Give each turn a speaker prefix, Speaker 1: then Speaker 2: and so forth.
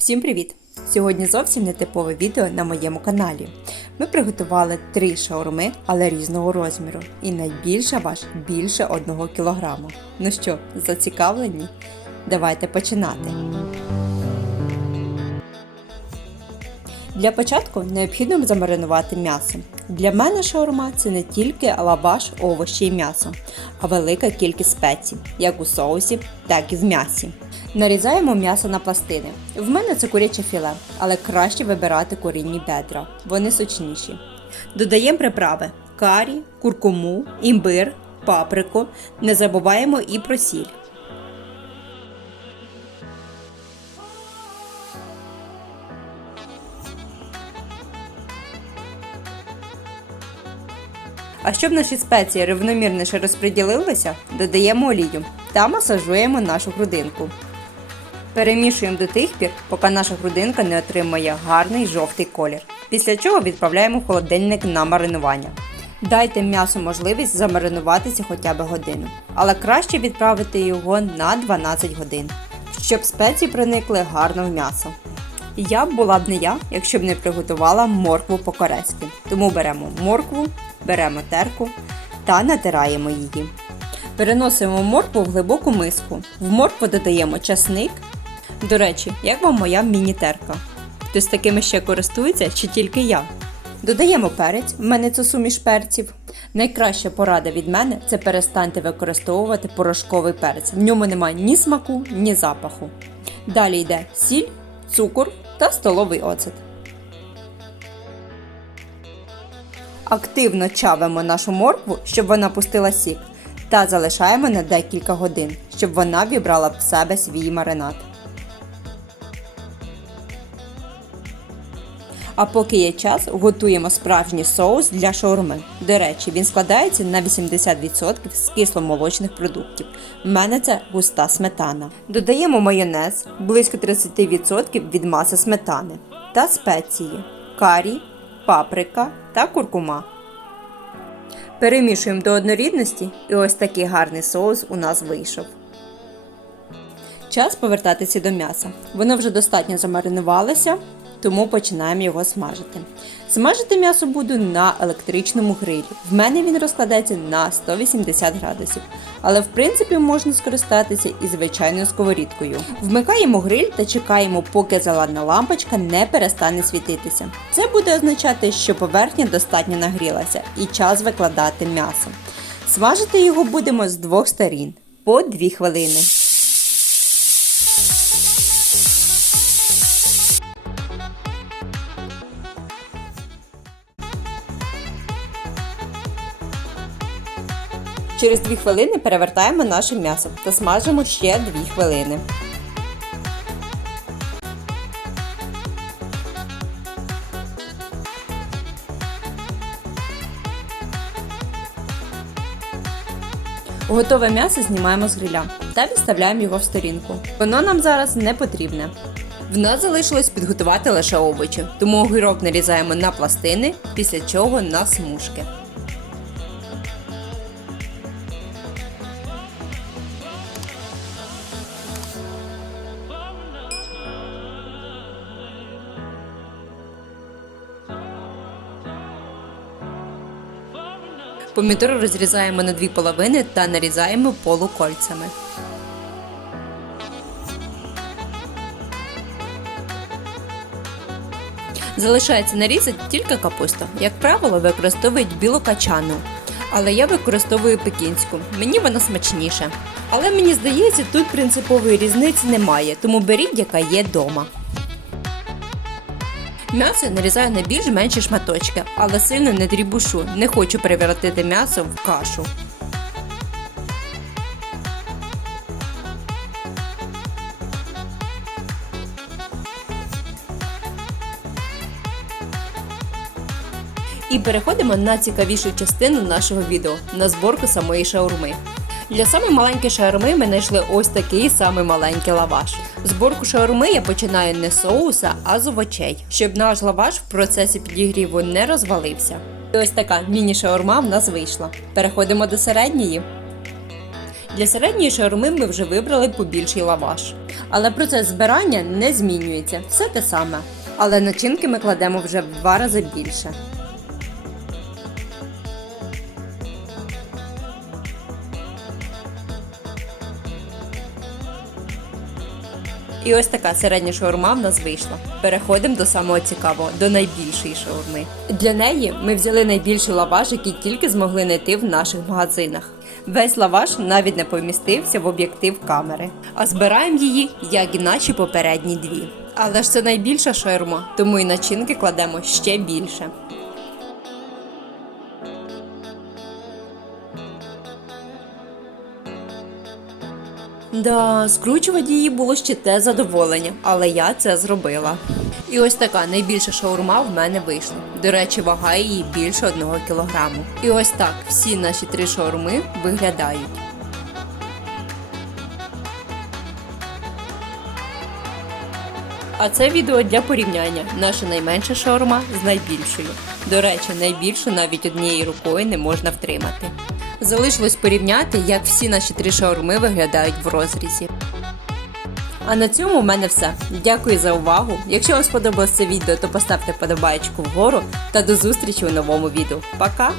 Speaker 1: Всім привіт! Сьогодні зовсім не типове відео на моєму каналі. Ми приготували три шаурми, але різного розміру. І найбільша ваш більше 1 кг. Ну що, зацікавлені? Давайте починати. Для початку необхідно замаринувати м'ясо. Для мене шаурма це не тільки лаваш, овочі і м'ясо, а велика кількість спецій, як у соусі, так і в м'ясі. Нарізаємо м'ясо на пластини. В мене це куряче філе, але краще вибирати корінні бедра, вони сочніші. Додаємо приправи: карі, куркуму, імбир, паприку. Не забуваємо і про сіль. А щоб наші спеції рівномірніше розподілилися, додаємо олію та масажуємо нашу грудинку. Перемішуємо до тих пір, поки наша грудинка не отримає гарний жовтий колір. Після чого відправляємо в холодильник на маринування. Дайте м'ясу можливість замаринуватися хоча б годину, але краще відправити його на 12 годин, щоб спеції проникли гарно в м'ясо. Я б була б не я, якщо б не приготувала моркву по-корейськи. Тому беремо моркву, беремо терку та натираємо її. Переносимо моркву в глибоку миску. В моркву додаємо часник. До речі, як вам моя міні-терка? Хтось такими ще користується чи тільки я? Додаємо перець, в мене це суміш перців. Найкраща порада від мене це перестаньте використовувати порошковий перець. В ньому немає ні смаку, ні запаху. Далі йде сіль, цукор та столовий оцет. Активно чавимо нашу моркву, щоб вона пустила сік, та залишаємо на декілька годин, щоб вона вібрала в себе свій маринад. А поки є час, готуємо справжній соус для шаурми. До речі, він складається на 80% з кисломолочних продуктів. У мене це густа сметана. Додаємо майонез близько 30% від маси сметани та спеції карі, паприка та куркума. Перемішуємо до однорідності і ось такий гарний соус у нас вийшов. Час повертатися до м'яса. Воно вже достатньо замаринувалося, тому починаємо його смажити. Смажити м'ясо буду на електричному грилі. В мене він розкладається на 180 градусів, але в принципі можна скористатися і звичайною сковорідкою. Вмикаємо гриль та чекаємо, поки зелена лампочка не перестане світитися. Це буде означати, що поверхня достатньо нагрілася і час викладати м'ясо. Смажити його будемо з двох сторін по 2 хвилини. Через 2 хвилини перевертаємо наше м'ясо та смажимо ще 2 хвилини. Готове м'ясо знімаємо з гриля та відставляємо його в сторінку. Воно нам зараз не потрібне. В нас залишилось підготувати лише овочі, тому огірок нарізаємо на пластини, після чого на смужки. Помідори розрізаємо на дві половини та нарізаємо полукольцями. Залишається нарізати тільки капусту. Як правило, використовують білу качану. Але я використовую пекінську. Мені вона смачніша. Але мені здається, тут принципової різниці немає, тому беріть, яка є вдома. М'ясо нарізаю на більш менші шматочки, але сильно не дрібушу. Не хочу перевертити м'ясо в кашу. І переходимо на цікавішу частину нашого відео на зборку самої шаурми. Для самої маленької шаурми ми знайшли ось такий самий маленький лаваш. Зборку шаурми я починаю не з соуса, а з овочей, щоб наш лаваш в процесі підігріву не розвалився. І ось така міні-шаурма в нас вийшла. Переходимо до середньої. Для середньої шаурми ми вже вибрали побільший лаваш. Але процес збирання не змінюється, все те саме. Але начинки ми кладемо вже в два рази більше. І ось така середня шаурма в нас вийшла. Переходимо до самого цікавого, до найбільшої шаурми. Для неї ми взяли найбільший лаваш, який тільки змогли знайти в наших магазинах. Весь лаваш навіть не помістився в об'єктив камери, а збираємо її, як і наші попередні дві. Але ж це найбільша шаурма, тому і начинки кладемо ще більше. Да, скручувати її було ще те задоволення, але я це зробила. І ось така найбільша шаурма в мене вийшла. До речі, вага її більше одного кілограму. І ось так всі наші три шаурми виглядають. А це відео для порівняння. Наша найменша шаурма з найбільшою. До речі, найбільшу навіть однією рукою не можна втримати. Залишилось порівняти, як всі наші три шаурми виглядають в розрізі. А на цьому в мене все. Дякую за увагу. Якщо вам сподобалось це відео, то поставте подобаєчку вгору та до зустрічі у новому відео. Пока!